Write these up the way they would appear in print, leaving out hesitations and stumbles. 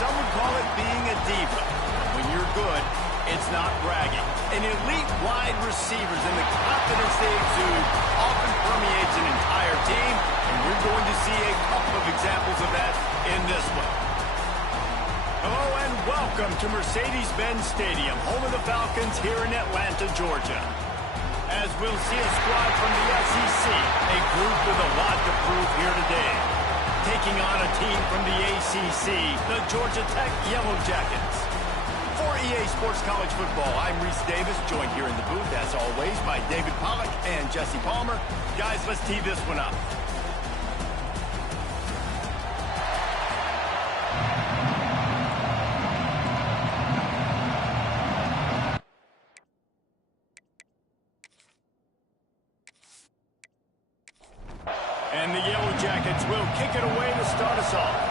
some would call it being a diva. When you're good, it's not bragging. And elite wide receivers and the confidence they exude often permeates an entire team, and we're going to see a couple of examples of that in this one. Hello and welcome to Mercedes-Benz Stadium, home of the Falcons here in Atlanta, Georgia. As we'll see a squad from the SEC, a group with a lot to prove here today. Taking on a team from the ACC, the Georgia Tech Yellow Jackets. For EA Sports College Football, I'm Reese Davis, joined here in the booth, as always, by David Pollack and Jesse Palmer. Guys, let's tee this one up. And the Yellow Jackets will kick it away to start us off.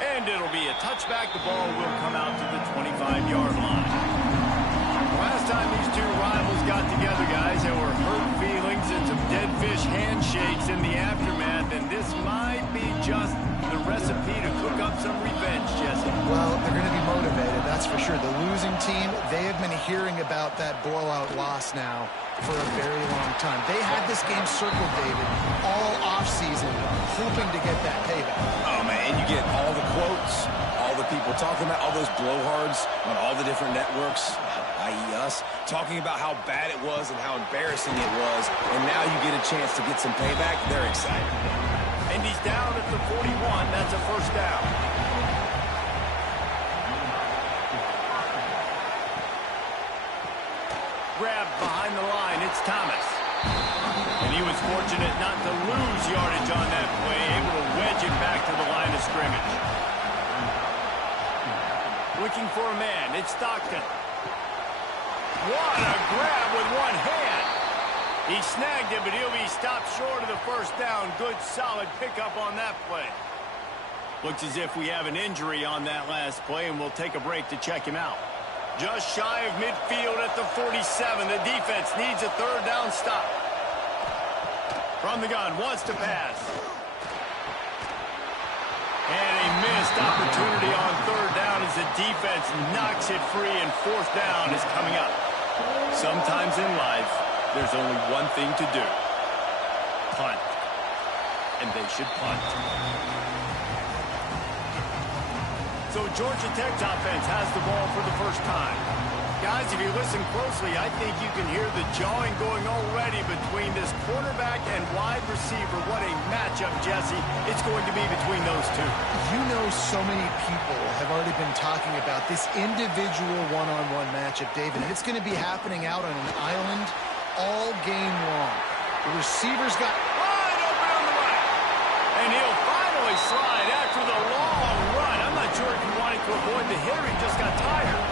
And it'll be a touchback. The ball will come out to the 25-yard line. Last time these two rivals got together, guys, there were hurt feelings and some dead fish handshakes in the aftermath, and this might be just the recipe to cook up some revenge, Jesse. Well, they're going to be motivated, that's for sure. The losing team, they have been hearing about that blowout loss now for a very long time. They had this game circled, David, all offseason, hoping to get that payback. Oh, man, and you get all the quotes, all the people talking about, all those blowhards on all the different networks, i.e. us, talking about how bad it was and how embarrassing it was, and now you get a chance to get some payback. They're excited. And he's down at the 41. That's a first down. Grabbed behind the line. It's Thomas. And he was fortunate not to lose yardage on that play, able to wedge it back to the line of scrimmage. Looking for a man. It's Stockton. What a grab with one hand. He snagged it, but he'll be stopped short of the first down. Good, solid pickup on that play. Looks as if we have an injury on that last play, and we'll take a break to check him out. Just shy of midfield at the 47. The defense needs a third down stop. From the gun, wants to pass. And a missed opportunity on third down as the defense knocks it free, and fourth down is coming up. Sometimes in life, there's only one thing to do. Punt. And they should punt. So Georgia Tech's offense has the ball for the first time. Guys, if you listen closely, I think you can hear the jawing going already between this quarterback and wide receiver. What a matchup, Jesse, it's going to be between those two. You know, so many people have already been talking about this individual one-on-one matchup, David, and it's going to be happening out on an island all game long. The receivers got wide open on the right. And he'll finally slide after the long run. I'm not sure if he wanted to avoid the hit or he just got tired.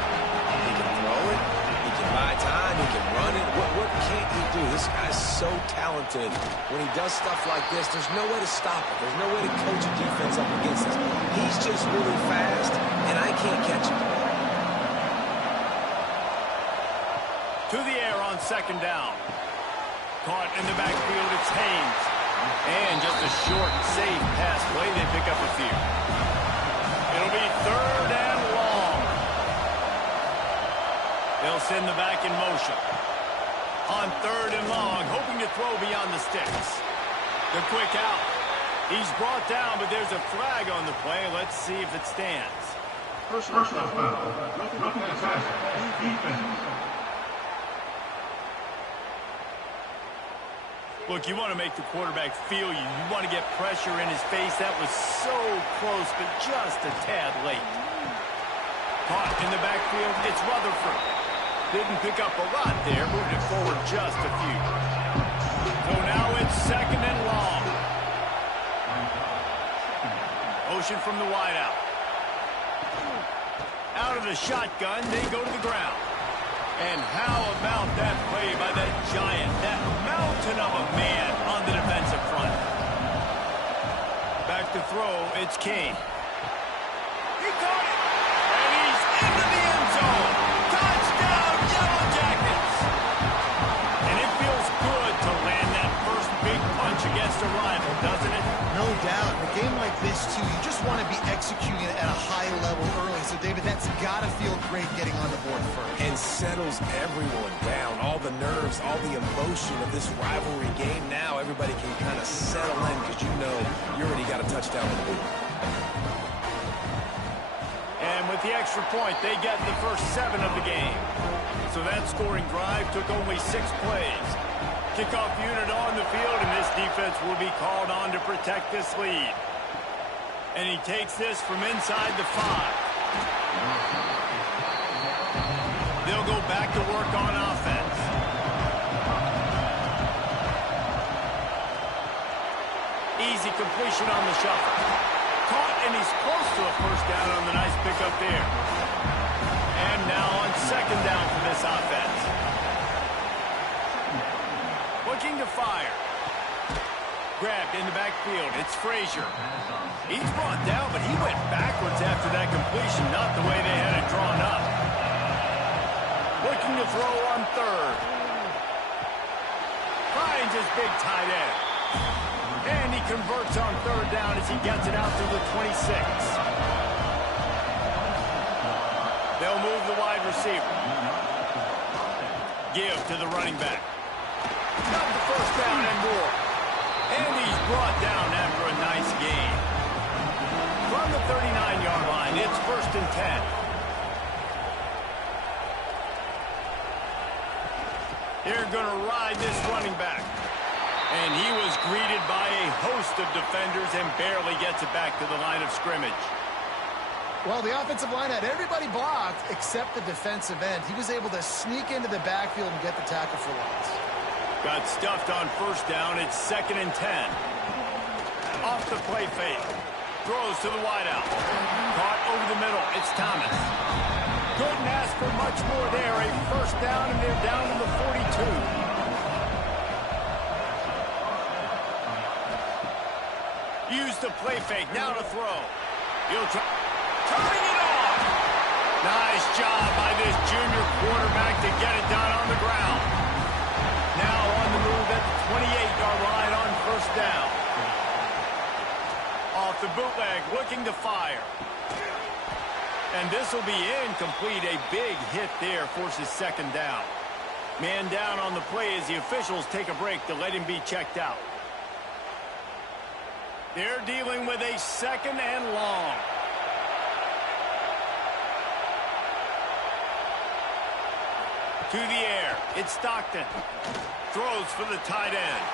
He can throw it. He can buy time. He can run it. What can't he do? This guy's so talented. When he does stuff like this, there's no way to stop it. There's no way to coach a defense up against this. He's just really fast, and I can't catch him. To the air on second down. Caught in the backfield, it's Haynes. And just a short, safe pass play. They pick up a few. It'll be third and long. They'll send the back in motion. On third and long, hoping to throw beyond the sticks. The quick out. He's brought down, but there's a flag on the play. Let's see if it stands. Personal foul. Looking at pass. Defense. Look, you want to make the quarterback feel you. You want to get pressure in his face. That was so close, but just a tad late. Caught in the backfield, it's Rutherford. Didn't pick up a lot there, moved it forward just a few. So now it's second and long. Motion from the wideout. Out of the shotgun, they go to the ground. And how about that play by that giant, that mountain of a man on the defensive front. Back to throw, it's Kane. He caught it, and he's into the end zone. Touchdown, Yellow Jackets. And it feels good to land that first big punch against a rival, doesn't it? this too. You just want to be executing it at a high level early. So, David, that's got to feel great getting on the board first. And settles everyone down. All the nerves, all the emotion of this rivalry game. Now everybody can kind of settle in because you know you already got a touchdown on the board. And with the extra point, they get the first 7 of the game. So that scoring drive took only 6 plays. Kickoff unit on the field, and this defense will be called on to protect this lead. And he takes this from inside the 5. They'll go back to work on offense. Easy completion on the shuffle. Caught, and he's close to a first down on the nice pickup there. And now on second down for this offense. Looking to fire. Grabbed in the backfield. It's Frazier. He's brought down, but he went backwards after that completion, not the way they had it drawn up. Looking to throw on third. Finds his big tight end. And he converts on third down as he gets it out to the 26. They'll move the wide receiver. Give to the running back. Got the first down and more. And he's brought down after a nice gain. From the 39-yard line, it's 1st and 10. They're going to ride this running back. And he was greeted by a host of defenders and barely gets it back to the line of scrimmage. Well, the offensive line had everybody blocked except the defensive end. He was able to sneak into the backfield and get the tackle for loss. Got stuffed on first down. It's 2nd and 10. Off the play fake. Throws to the wideout. Caught over the middle. It's Thomas. Couldn't ask for much more there. A first down, and they're down to the 42. Use the play fake. Now to throw. He'll try. Turning it off. Nice job by this junior quarterback to get it done on the ground. Now on the move at the 28-yard line on first down. Off the bootleg, looking to fire. And this will be incomplete. A big hit there forces second down. Man down on the play as the officials take a break to let him be checked out. They're dealing with a 2nd and long. To the air. It's Stockton. Throws for the tight end.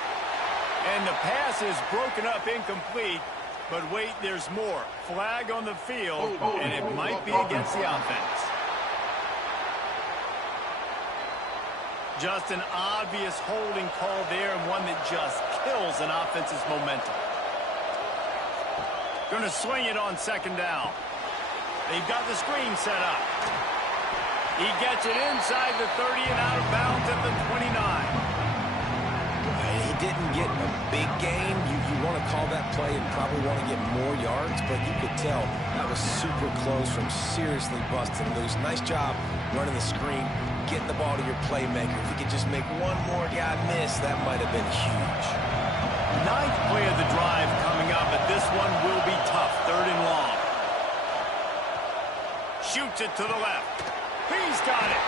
And the pass is broken up incomplete. But wait, there's more. Flag on the field, and it might be against the offense. Just an obvious holding call there, and one that just kills an offense's momentum. Going to swing it on second down. They've got the screen set up. He gets it inside the 30 and out of bounds at the 29. He didn't get a big gain. You want to call that play and probably want to get more yards, but you could tell that was super close from seriously busting loose. Nice job running the screen, getting the ball to your playmaker. If he could just make one more guy miss, that might have been huge. 9th play of the drive coming up, but this one will be tough. 3rd and long. Shoots it to the left. He's got it.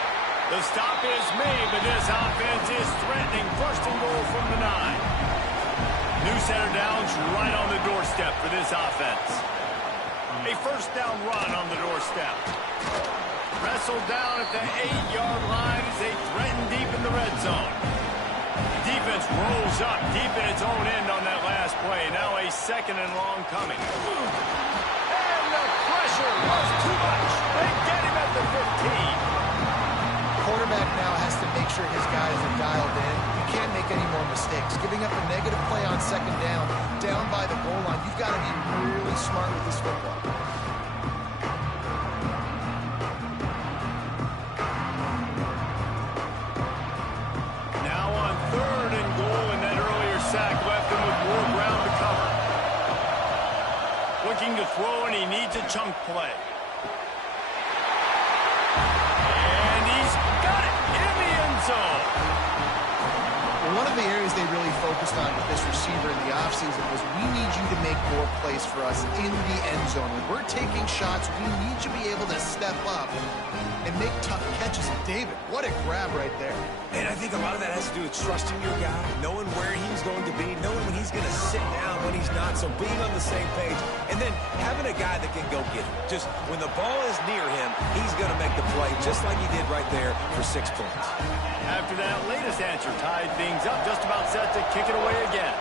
The stop is made, but this offense is threatening. 1st and goal from the 9. New center downs right on the doorstep for this offense. A first down run on the doorstep. Wrestled down at the 8-yard line as they threaten deep in the red zone. Defense rolls up deep in its own end on that last play. Now a 2nd and long coming. And the pressure was too much. They get him at the 15. Quarterback now has to make sure his guys are dialed in. You can't make any more mistakes. Giving up a negative play on second down by the goal line, you've got to be really smart with this football. Now on 3rd and goal, and that earlier sack left him with more ground to cover. Looking to throw, and he needs a chunk play. One of the areas they really focused on with this receiver in the offseason was, we need you to make more plays for us in the end zone. When we're taking shots, we need you to be able to step up and make tough catches. David, what a grab right there. And I think a lot of that has to do with trusting your guy, knowing where he's going to be, knowing when he's going to sit down, when he's not, so being on the same page, and then having a guy that can go get it. Just when the ball is near him, he's going to make the play, just like he did right there for 6 points. After that latest answer tied things up, just about set to kick it away again.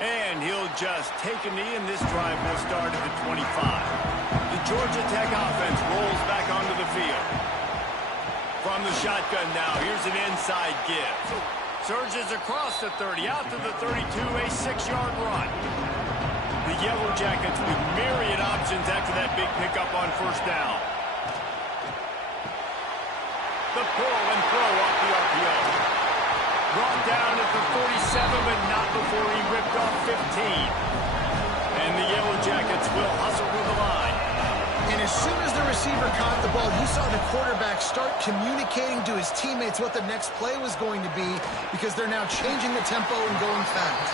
And he'll just take a knee, and this drive will start at the 25. The Georgia Tech offense rolls back onto the field. From the shotgun now, here's an inside give. Surges across the 30, out to the 32, a 6-yard run. The Yellow Jackets with myriad options after that big pickup on first down. The pull and throw off the RPO. Brought down at the 47, but not before he ripped off 15. And the Yellow Jackets will hustle to the line. And as soon as the receiver caught the ball, you saw the quarterback start communicating to his teammates what the next play was going to be, because they're now changing the tempo and going fast.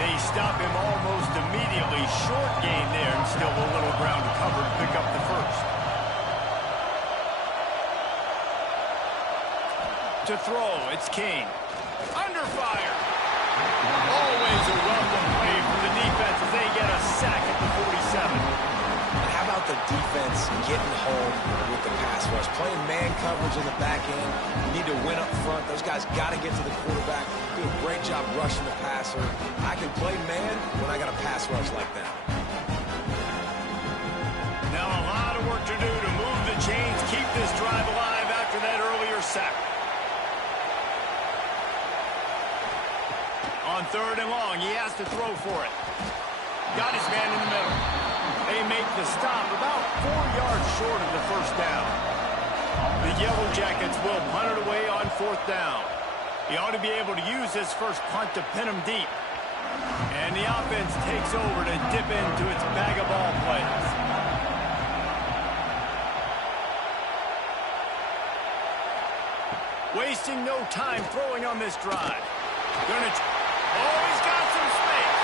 They stop him almost immediately. Short gain there, and still a little ground to cover to pick up the first. To throw, it's King. Under fire. Always a welcome play for the defense as they get a sack at the 47. And how about the defense getting home with the pass rush? Playing man coverage in the back end. You need to win up front. Those guys got to get to the quarterback. Do a great job rushing the passer. I can play man when I got a pass rush like that. Now a lot of work to do to move the chains, keep this drive alive after that earlier sack. On third and long, he has to throw for it. Got his man in the middle. They make the stop about 4 yards short of the first down. The Yellow Jackets will punt it away on fourth down. He ought to be able to use his first punt to pin him deep. And the offense takes over to dip into its bag of ball plays. Wasting no time throwing on this drive. Oh, he's got some space.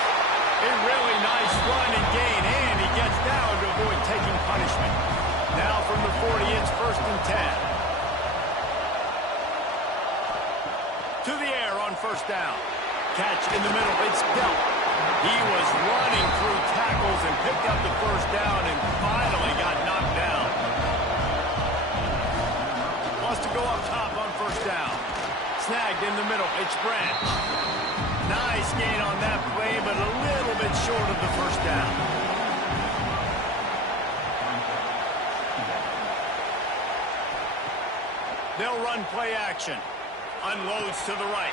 A really nice run and gain, and he gets down to avoid taking punishment. Now from the 40, it's first and 10. To the air on first down. Catch in the middle, it's Belt. He was running through tackles and picked up the first down and finally got knocked down. Wants to go up top on first down. Snagged in the middle, it's Branch. Nice gain on that play, but a little bit short of the first down. They'll run play action. Unloads to the right.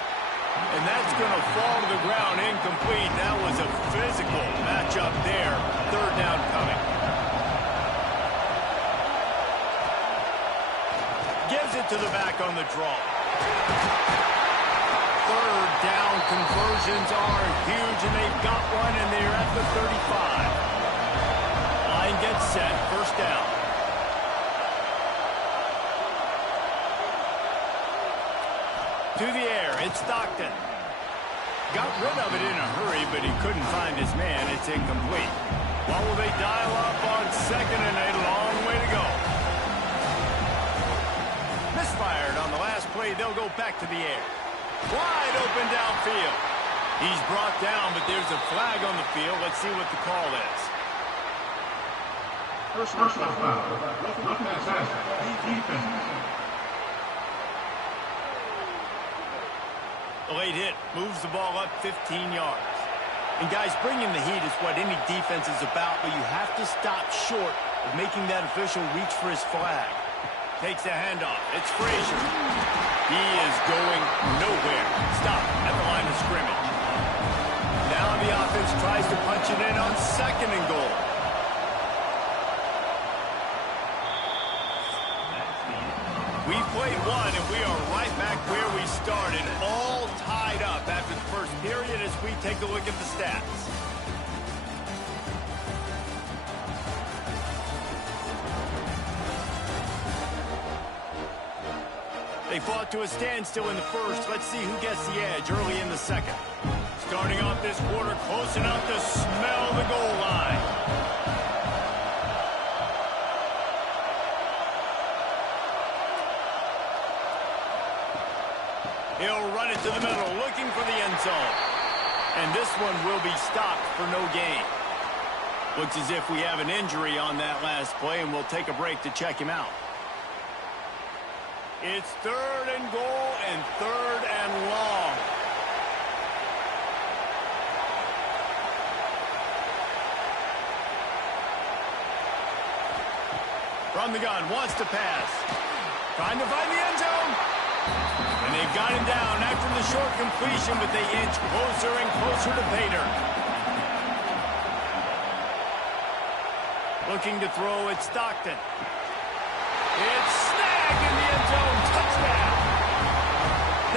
And that's going to fall to the ground incomplete. That was a physical matchup there. Third down coming. Gives it to the back on the draw. Third down conversions are huge, and they've got one, and they're at the 35. Line gets set, first down. To the air, it's Stockton. Got rid of it in a hurry, but he couldn't find his man. It's incomplete. What will they dial up on second, and a long way to go? Misfired on the last play. They'll go back to the air. Wide open downfield. He's brought down, but there's a flag on the field. Let's see what the call is. Personal foul. Roughing the passer. Defense. A late hit moves the ball up 15 yards. And guys, bringing the heat is what any defense is about, but you have to stop short of making that official reach for his flag. Takes the handoff. It's Frazier. He is going nowhere. Stop at the line of scrimmage. Now the offense tries to punch it in on second and goal. We've played one, and we are right back where we started, all tied up after the first period as we take a look at the stats. They fought to a standstill in the first. Let's see who gets the edge early in the second. Starting off this quarter, close enough to smell the goal line. He'll run it to the middle, looking for the end zone. And this one will be stopped for no gain. Looks as if we have an injury on that last play, and we'll take a break to check him out. It's 3rd and goal and 3rd and long. From the gun, wants to pass. Trying to find the end zone. And they've got him down after the short completion, but they inch closer and closer to Bader. Looking to throw at Stockton. It's snagged in the end zone. Touchdown.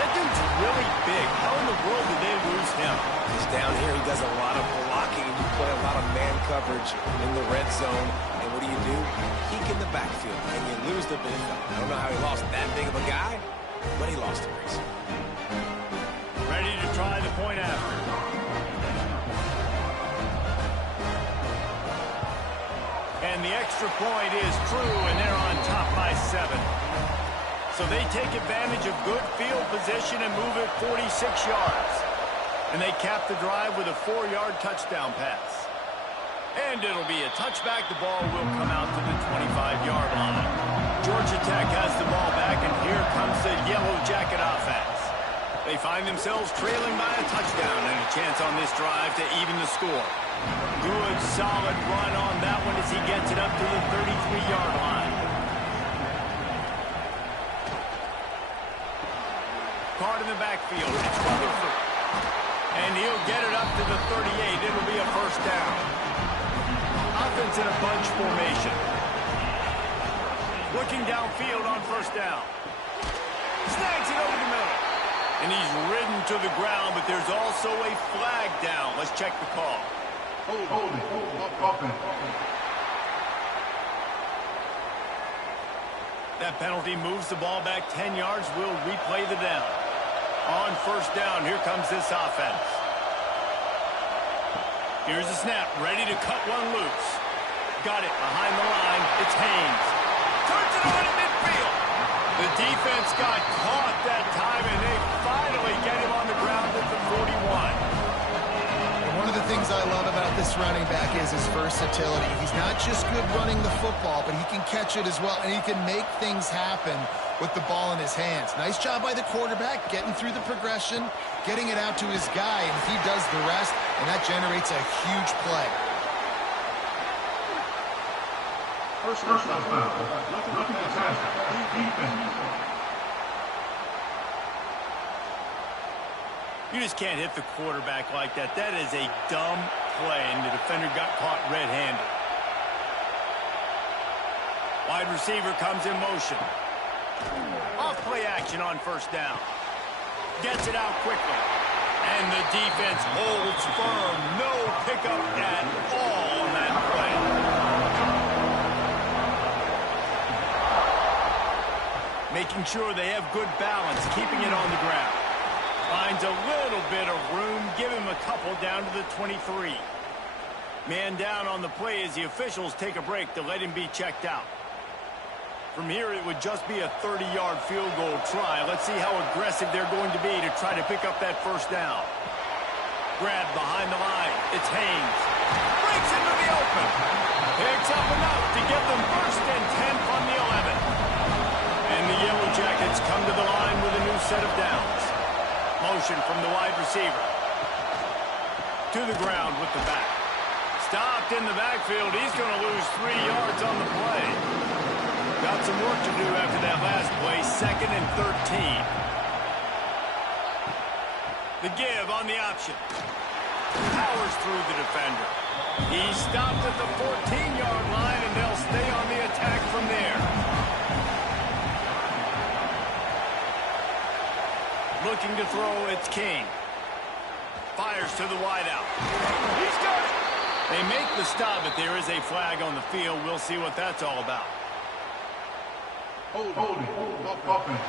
That dude's really big. How in the world did they lose him? He's down here. He does a lot of blocking. You play a lot of man coverage in the red zone. And what do? Peek in the backfield, and you lose the big fella. I don't know how he lost that big of a guy, but he lost the race. Ready to try the point after. And the extra point is true, and they're on top by 7. So they take advantage of good field position and move it 46 yards. And they cap the drive with a 4-yard touchdown pass. And it'll be a touchback. The ball will come out to the 25-yard line. Georgia Tech has the ball back, and here comes the Yellow Jacket offense. They find themselves trailing by a touchdown and a chance on this drive to even the score. Good, solid run on that one as he gets it up to the 33-yard line. Card in the backfield. It's Rutherford. And he'll get it up to the 38. It'll be a first down. Offense in a bunch formation. Looking downfield on first down. Snags it over the middle. And he's ridden to the ground, but there's also a flag down. Let's check the call. Hold it. Offense. That penalty moves the ball back 10 yards. We'll replay the down. On first down, here comes this offense. Here's the snap, ready to cut one loose. Got it behind the line. It's Haynes. Turns it on in midfield. The defense got caught that time, and they finally get him on the ground at the 41. And one of the things I love about this running back is his versatility. He's not just good running the football, but he can catch it as well, and he can make things happen with the ball in his hands. Nice job by the quarterback, getting through the progression, getting it out to his guy, and he does the rest, and that generates a huge play. First down. Looking to pass. Defense. You just can't hit the quarterback like that. That is a dumb play, and the defender got caught red-handed. Wide receiver comes in motion. Off play action on first down. Gets it out quickly. And the defense holds firm. No pickup at all on that play. Making sure they have good balance, keeping it on the ground. Finds a little bit of room. Give him a couple down to the 23. Man down on the play as the officials take a break to let him be checked out. From here, it would just be a 30-yard field goal try. Let's see how aggressive they're going to be to try to pick up that first down. Grab behind the line. It's Haynes. Breaks into the open. Picks up enough to get them first and 10 from the 11. And the Yellow Jackets come to the line with a new set of downs. Motion from the wide receiver. To the ground with the back. Stopped in the backfield. He's going to lose 3 yards on the play. Got some work to do after that last play. 2nd and 13. The give on the option. Powers through the defender. He stopped at the 14-yard line, and they'll stay on the attack from there. Looking to throw, it's King. Fires to the wideout. He's got it. They make the stop, but there is a flag on the field. We'll see what that's all about. Hold it. Offense.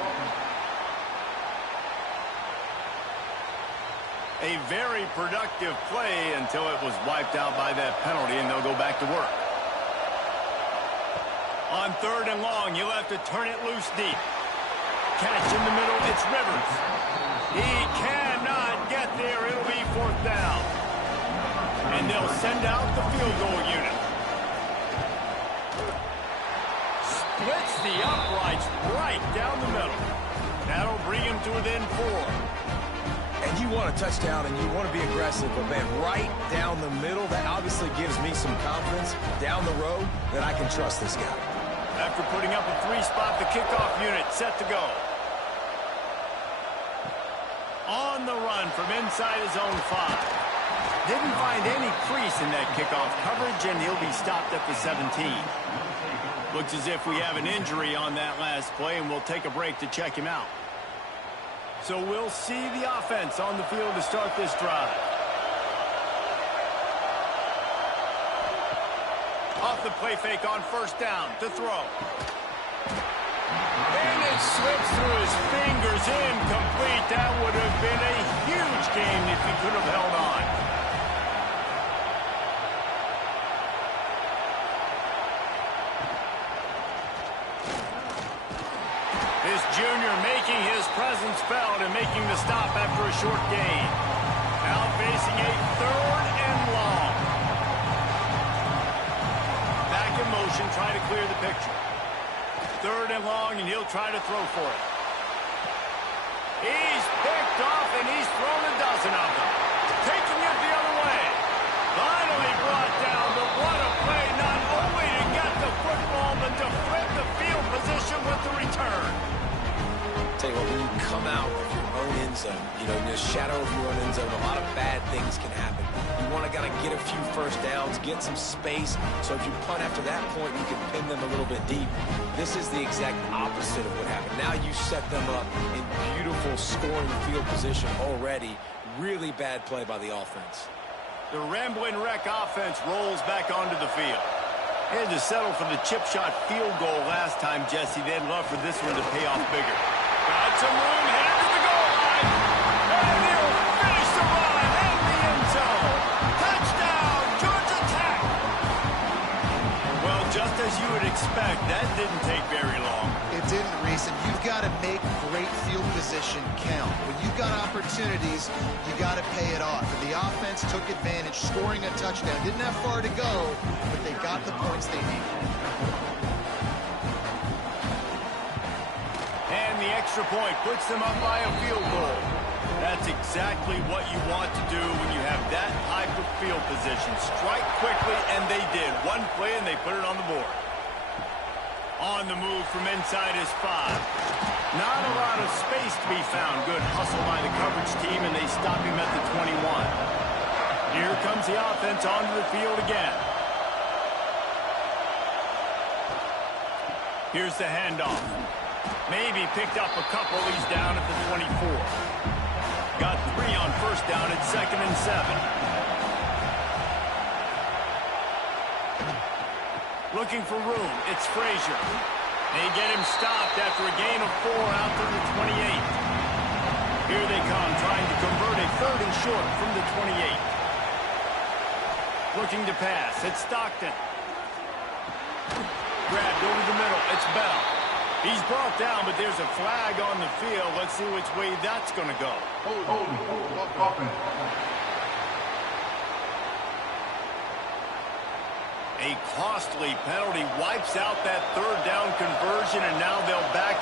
A very productive play until it was wiped out by that penalty, and they'll go back to work. On 3rd and long, you'll have to turn it loose deep. Catch in the middle, it's Rivers. He cannot get there. It'll be 4th down. And they'll send out the field goal unit. Splits the uprights right down the middle. That'll bring him to within 4. And you want a touchdown and you want to be aggressive, but man, right down the middle, that obviously gives me some confidence down the road that I can trust this guy. After putting up a 3-spot, the kickoff unit set to go. On the run from inside his own 5. Didn't find any crease in that kickoff coverage, and he'll be stopped at the 17. Looks as if we have an injury on that last play, and we'll take a break to check him out. So we'll see the offense on the field to start this drive. Off the play fake on 1st down to throw. And it slips through his fingers, incomplete. That would have been a huge game if he could have held on. This junior making his presence felt and making the stop after a short gain. Now facing a 3rd and long. Back in motion, trying to clear the picture. 3rd and long, and he'll try to throw for it. He's picked off, and he's thrown a dozen of them. Taking it the other way. Finally brought down, but what a play, not only to get the football, but to flip the field position with the return. Tell you what, when you come out of your own end zone, you know, in the shadow of your own end zone, a lot of bad things can happen. You want to get a few 1st downs, get some space, so if you punt after that point, you can pin them a little bit deep. This is the exact opposite of what happened. Now you set them up in beautiful scoring field position already. Really bad play by the offense. The Rambling Wreck offense rolls back onto the field. They had to settle for the chip shot field goal last time, Jesse. They'd love for this one to pay off bigger. Got some room, headed to the goal line. And he'll finish the run in the end zone. Touchdown, Georgia Tech. Well, just as you would expect, that didn't take very long. It didn't, Reese, and you've got to make great field position count. When you've got opportunities, you got to pay it off. And the offense took advantage, scoring a touchdown. Didn't have far to go, but they got the points they needed. And the extra point puts them up by a field goal. That's exactly what you want to do when you have that type of field position. Strike quickly, and they did. One play, and they put it on the board. On the move from inside his 5. Not a lot of space to be found. Good hustle by the coverage team, and they stop him at the 21. Here comes the offense onto the field again. Here's the handoff. Maybe picked up a couple. He's down at the 24. Got 3 on 1st down at 2nd and 7. Looking for room. It's Frazier. They get him stopped after a gain of 4 out to the 28. Here they come, trying to convert a 3rd and short from the 28. Looking to pass. It's Stockton. Grabbed over the middle. It's Bell. He's brought down, but there's a flag on the field. Let's see which way that's going to go. A costly penalty wipes out that 3rd down conversion, and now they'll back